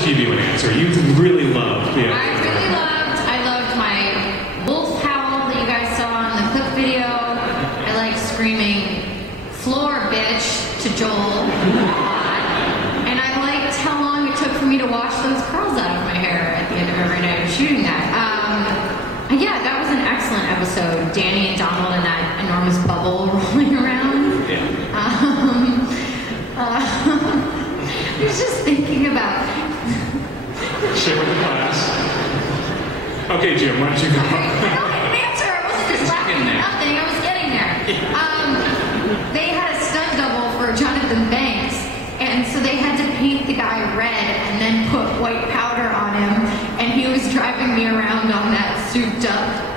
just give you an answer. You really loved the episode. I loved my wolf howl that you guys saw in the clip video. I like screaming, floor bitch, to Joel a lot. And I liked how long it took for me to wash those curls out of my hair at the end of every night of shooting that. Yeah, that was an excellent episode. Danny and Donald in that enormous bubble rolling around. Yeah. I was just thinking about... Share with the class. Okay, Jim, why don't you go? I don't have an answer. I wasn't just laughing at nothing. I was getting there. They had a stunt double for Jonathan Banks, and so they had to paint the guy red and then put white powder on him, and he was driving me around on that souped-up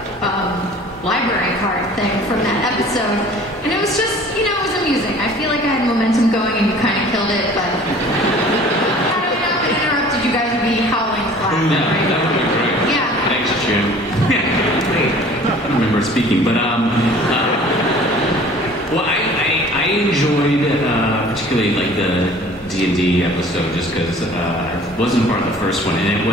library card thing from that episode. And it was just, it was amusing. I feel like I had momentum going and you kind of killed it, but I don't know, it interrupted you guys with me howling laughing. No, that would be great. Yeah. Thanks, Jim. I don't remember speaking, but well, I enjoyed particularly like the D&D episode just because I wasn't part of the first one, and it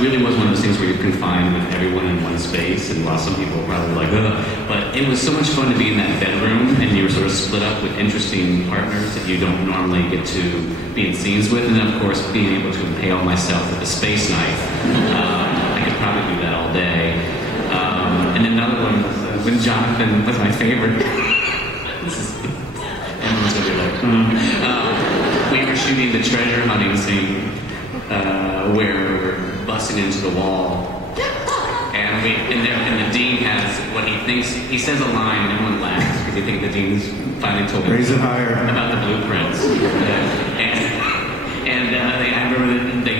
really was one of those things where you're confined with everyone in one space, and while some people were probably like, ugh, but it was so much fun to be in that bedroom, and you were sort of split up with interesting partners that you don't normally get to be in scenes with, and then of course being able to impale myself with a space knife. I could probably do that all day. And another one was when Jonathan was my favorite. Everyone's gonna be like, we were shooting the treasure hunting scene where we were busting into the wall, and the dean has what he thinks. He says a line, and everyone laughs because they think the dean's finally told Raise it higher. about the blueprints. I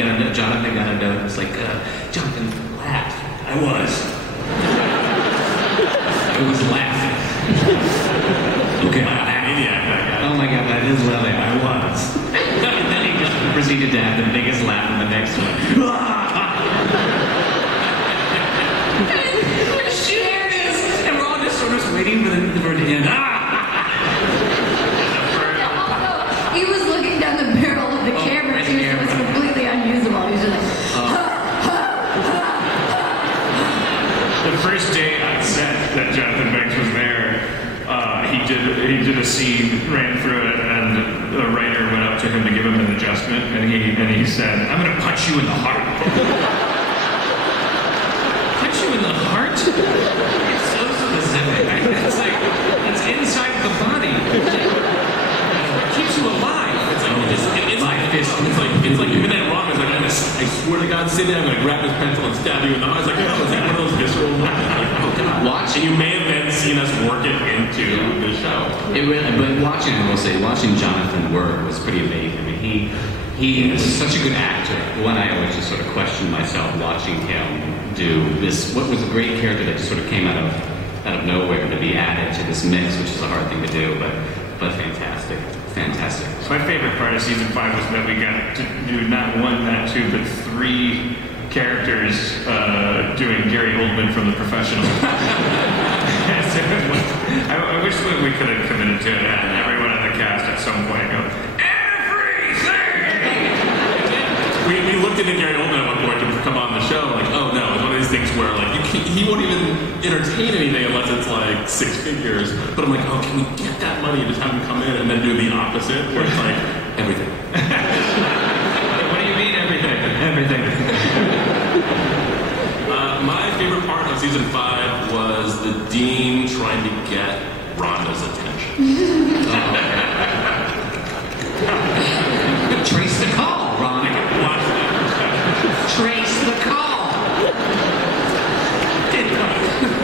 remember that Jonathan got a note. It's like, Jonathan, laugh. I was laughing. Okay. Oh my God, that is lovely. I was. And then he just proceeded to have the biggest laugh in the next one. And we're all just sort of waiting for it to end. He was looking down the barrel of the camera too, so it was completely unusable. He was just like, The first day on set that Jonathan Banks was there, he did a scene, ran through it, and the writer went up to him to give him an adjustment, and he said, "I'm going to punch you in the heart." Punch you in the heart? It's so specific. It's like, it's inside the body. It keeps you alive. It's like you're in that wrong. It's like, I swear to God, sit down, I'm going to grab this pencil and stab you in the eye. It's like, oh, is that one of those visceral moments? Watching, you may have then seen us work it into the show. But watching Jonathan work was pretty amazing. I mean, he is such a good actor. One, I always just sort of questioned myself watching him do this. What was a great character that just sort of came out of nowhere to be added to this mix, which is a hard thing to do, but fantastic. Fantastic. My favorite part of season 5 was that we got to do not one, not two, but 3 characters doing Gary Oldman from The Professional. I wish we could have committed to it, and everyone on the cast at some point go, everything! We looked into Gary Oldman at one point to come on the show, like, oh no, it's one of these things where like he won't even entertain anything unless it's like 6 figures. But I'm like, oh, can we get that money and just have him come in and then do the opposite, where it's like everything. What do you mean everything? Everything. My favorite part of season 5 was the dean trying to get Rhonda's attention. Trace the call, Ron. Trace the call.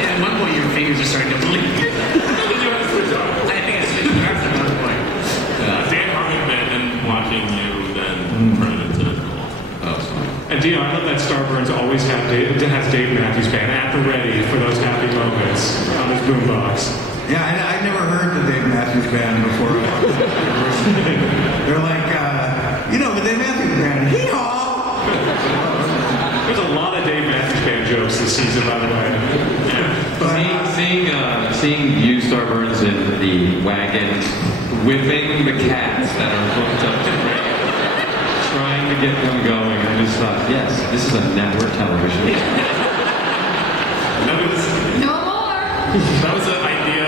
At one point, your fingers are starting to bleed. I think I switched parts at one point. Dan Harmon and watching you then turn it into the call. Oh, it's fine. And Dino, I love that Starburns always has Dave Matthews Band at the ready for those happy moments on his boombox. Yeah, I never heard the Dave Matthews Band before. They're like, the Dave Matthews Band. Hee-haw! There's a lot of Dave Matthews Band jokes this season, by the way. Yeah. Seeing you, Starburns, in the wagon, whipping the cats that are hooked up to the radio, trying to get them going. Yes, this is a network television. No more. That was an idea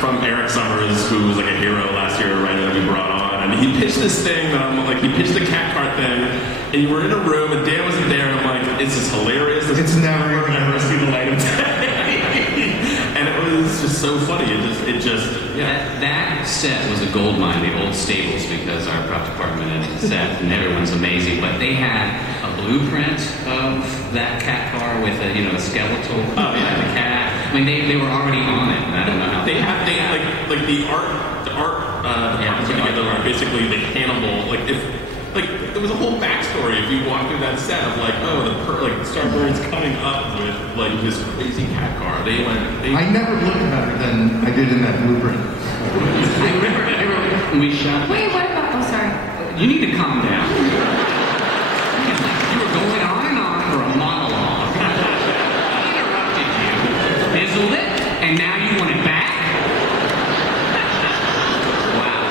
from Eric Summers, who was like a hero last year, a writer that we brought on, and he pitched this thing that he pitched the cat cart thing, and you were in a room, and Dan wasn't there, and I'm like, it's just hilarious. It's never gonna ever see the light of day. And it was just so funny. It just That set was a gold mine, the old stables, because our prop department and set, and everyone's amazing. But they had a blueprint of that cat car with a skeletal of the cat. I mean, they were already on it. And I don't know how they had like the art department put together where basically the Hannibal there was a whole backstory if you walk through that set of Starbird's coming up with like this crazy cat car. I never looked better than I did in that blueprint. I remember when we shot. Wait, what about? Oh, sorry. You need to calm down. You were going on and on for a monologue. I interrupted you, fizzled it, and now you want it back? Wow.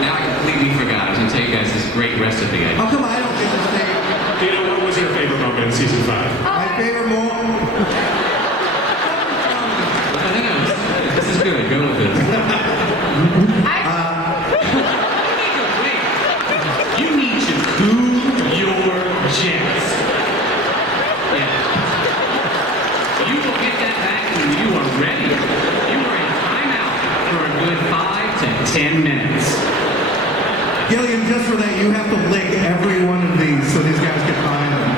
Now I completely forgot. I was going to tell you guys this great recipe. How come I don't get to say? Dana, what was your favorite moment in season 5? My favorite moment. This is good. Go with this. You need to cool your jets. Yeah. You will get that back when you are ready. You are in timeout for a good 5 to 10 minutes. Gillian, just for that, you have to lick every one of these so these guys can find them.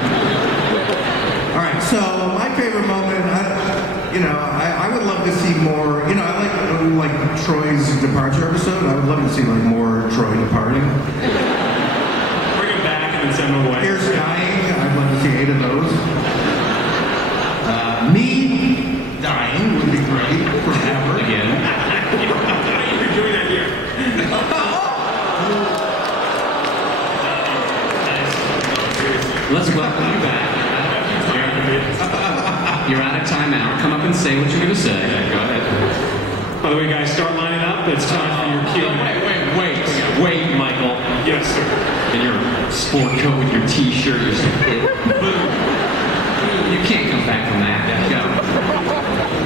All right, so my favorite moment, I would love to see more. I like Troy's departure episode. I would love to see more Troy departing. bring him back and then send him away. Pierce dying. I'd love to see 8 of those. Me dying would be great forever. Again. You're doing that here. Let's welcome you back. You're out of timeout. Come up and say what you're going to say. Go ahead. By the way, guys, start lining up. It's time for your Q&A. Wait, Michael. Yes, sir. In your sport coat with your t-shirt, your You can't come back from that. Go.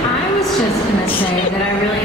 I was just going to say that I really